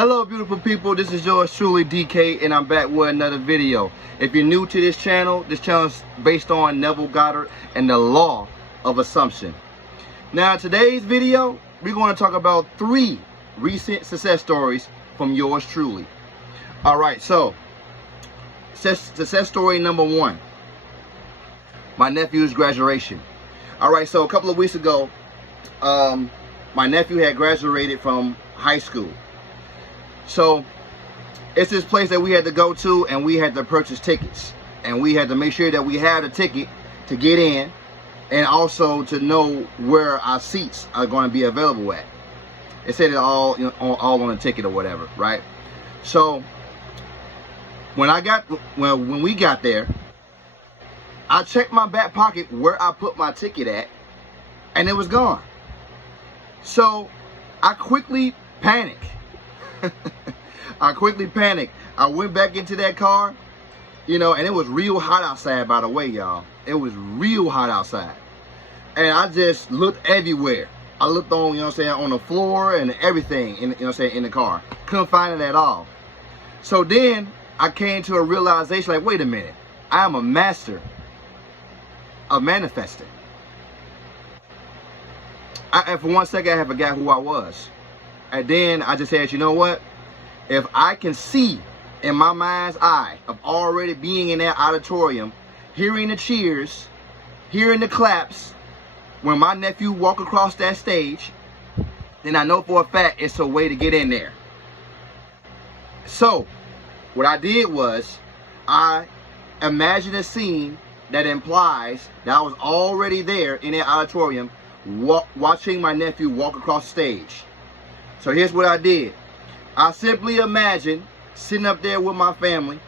Hello beautiful people, this is yours truly DK, and I'm back with another video. If you're new to this channel is based on Neville Goddard and the law of assumption. Now today's video, we're going to talk about 3 recent success stories from yours truly. Alright, so success story number 1, my nephew's graduation. Alright, so a couple of weeks ago, my nephew had graduated from high school. So it's this place that we had to go to, and we had to purchase tickets, and we had to make sure that we had a ticket to get in, and also to know where our seats are going to be available at. It said it all, all on the ticket or whatever, right? So when we got there, I checked my back pocket where I put my ticket at, and it was gone. So I quickly panicked. I went back into that car, and it was real hot outside, by the way, y'all. It was real hot outside. And I just looked everywhere. I looked on, on the floor and everything, in the car. Couldn't find it at all. So then I came to a realization, like, wait a minute. I am a master of manifesting. And for 1 second, I forgot who I was. And then I just said, you know what? If I can see in my mind's eye of already being in that auditorium, hearing the cheers, hearing the claps, when my nephew walk across that stage, then I know for a fact it's a way to get in there. So what I did was I imagined a scene that implies that I was already there in that auditorium watching my nephew walk across the stage. So here's what I did. I simply imagined sitting up there with my family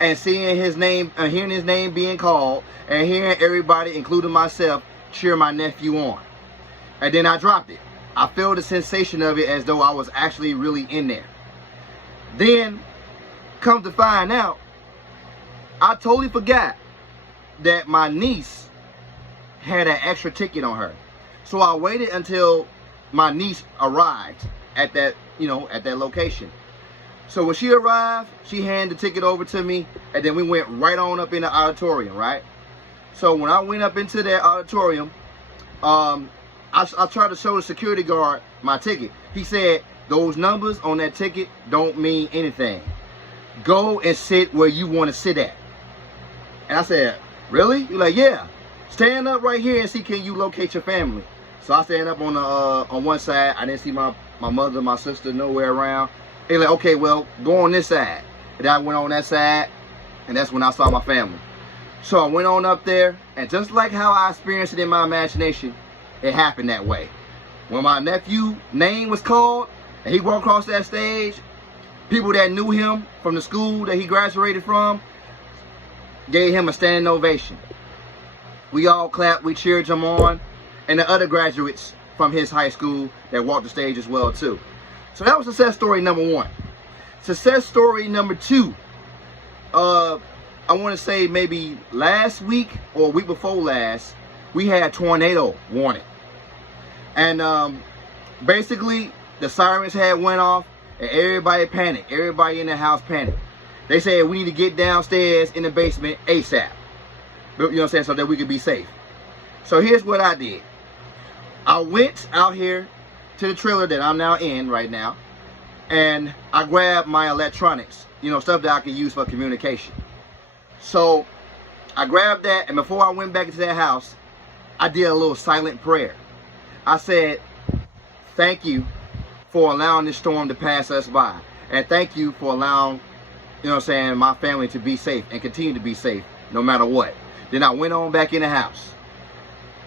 and seeing his name, hearing his name being called, and hearing everybody, including myself, cheer my nephew on. And then I dropped it. I felt the sensation of it as though I was actually really in there. Then, come to find out, I totally forgot that my niece had an extra ticket on her. So I waited until my niece arrived at that, at that location. So when she arrived, she handed the ticket over to me, and then we went right on up in the auditorium, right? So when I went up into that auditorium, I tried to show the security guard my ticket. He said, those numbers on that ticket don't mean anything. Go and sit where you want to sit at. And I said, really? You're like, yeah. Stand up right here and see, can you locate your family? So I stand up on one side. I didn't see my mother, my sister, nowhere around. They're like, okay, well, go on this side. And I went on that side, and that's when I saw my family. So I went on up there, and just like how I experienced it in my imagination, it happened that way. When my nephew's name was called, and he walked across that stage, people that knew him from the school that he graduated from gave him a standing ovation. We all clapped, we cheered him on, and the other graduates from his high school that walked the stage as well too. So that was success story number 1. Success story number 2. I want to say maybe last week or week before last, we had tornado warning. And basically the sirens had went off and everybody panicked. Everybody in the house panicked. They said we need to get downstairs in the basement ASAP. So that we could be safe. So here's what I did. I went out here to the trailer that I'm now in right now, and I grabbed my electronics, stuff that I can use for communication. So I grabbed that, and before I went back into that house, I did a little silent prayer. I said, thank you for allowing this storm to pass us by, and thank you for allowing, my family to be safe and continue to be safe no matter what. Then I went on back in the house.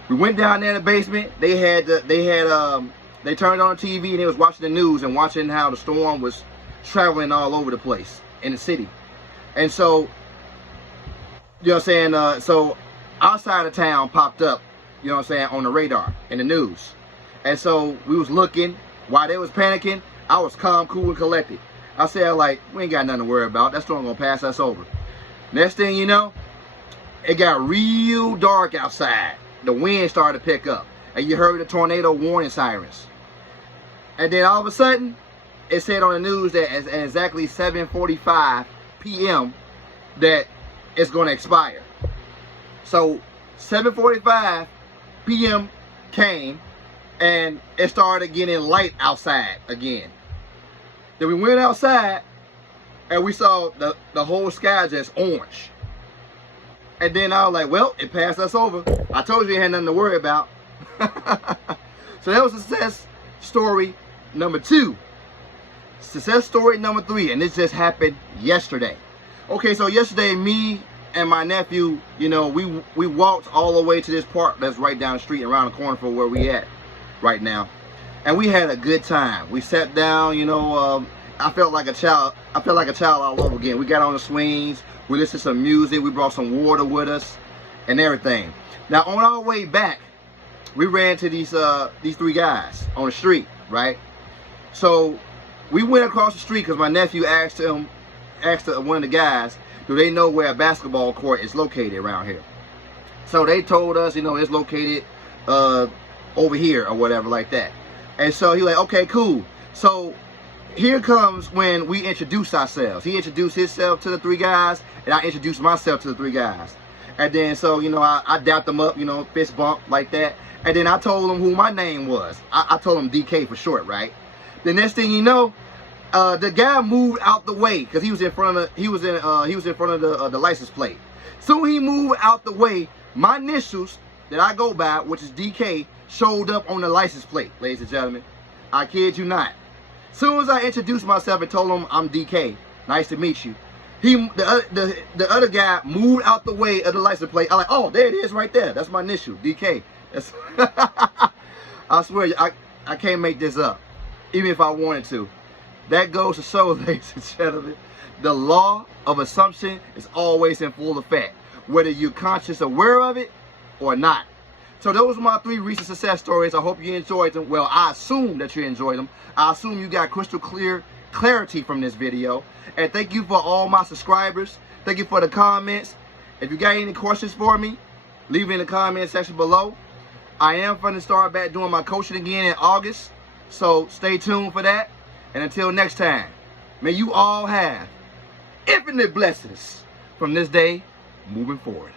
We went down there in the basement. They turned on the TV and they was watching the news and watching how the storm was traveling all over the place in the city. And so, so outside of town popped up, on the radar in the news. And so we was looking. While they was panicking, I was calm, cool, and collected. I said, like, we ain't got nothing to worry about. That storm gonna pass us over. Next thing you know, it got real dark outside. The wind started to pick up, and you heard the tornado warning sirens. And then all of a sudden, it said on the news that at exactly 7:45 p.m. that it's going to expire. So 7:45 p.m. came, and it started getting light outside again. Then we went outside, and we saw the whole sky just orange. And then I was like, well, it passed us over. I told you you had nothing to worry about. So that was success story number 2. Success story number 3, and this just happened yesterday. Okay, so yesterday, me and my nephew, you know, we walked all the way to this park that's right down the street, around the corner from where we at right now. And we had a good time. We sat down, you know, I felt like a child. I felt like a child all over again. We got on the swings. We listened to some music. We brought some water with us and everything. Now, on our way back, we ran to these 3 guys on the street, right? So we went across the street because my nephew asked one of the guys, do they know where a basketball court is located around here? So they told us, you know, it's located over here or whatever like that. And so he was like, okay, cool. So here comes when we introduce ourselves. He introduced himself to the 3 guys, and I introduced myself to the 3 guys. And then, so, you know, I dapped them up, you know, fist bump like that. And then I told them who my name was. I told them DK for short, right? The next thing you know, the guy moved out the way because he was in front of the license plate. Soon he moved out the way. My initials that I go by, which is DK, showed up on the license plate, ladies and gentlemen. I kid you not. Soon as I introduced myself and told him I'm DK, nice to meet you, the other guy moved out the way of the license plate. I'm like, oh, there it is right there. That's my initial, DK. That's I swear, I can't make this up, even if I wanted to. That goes to show, ladies and gentlemen, the law of assumption is always in full effect, whether you're conscious aware of it or not. So those are my 3 recent success stories. I hope you enjoyed them. Well, I assume that you enjoyed them. I assume you got crystal clear clarity from this video. And thank you for all my subscribers. Thank you for the comments. If you got any questions for me, leave it in the comment section below. I am going to start back doing my coaching again in August. So stay tuned for that. And until next time, may you all have infinite blessings from this day moving forward.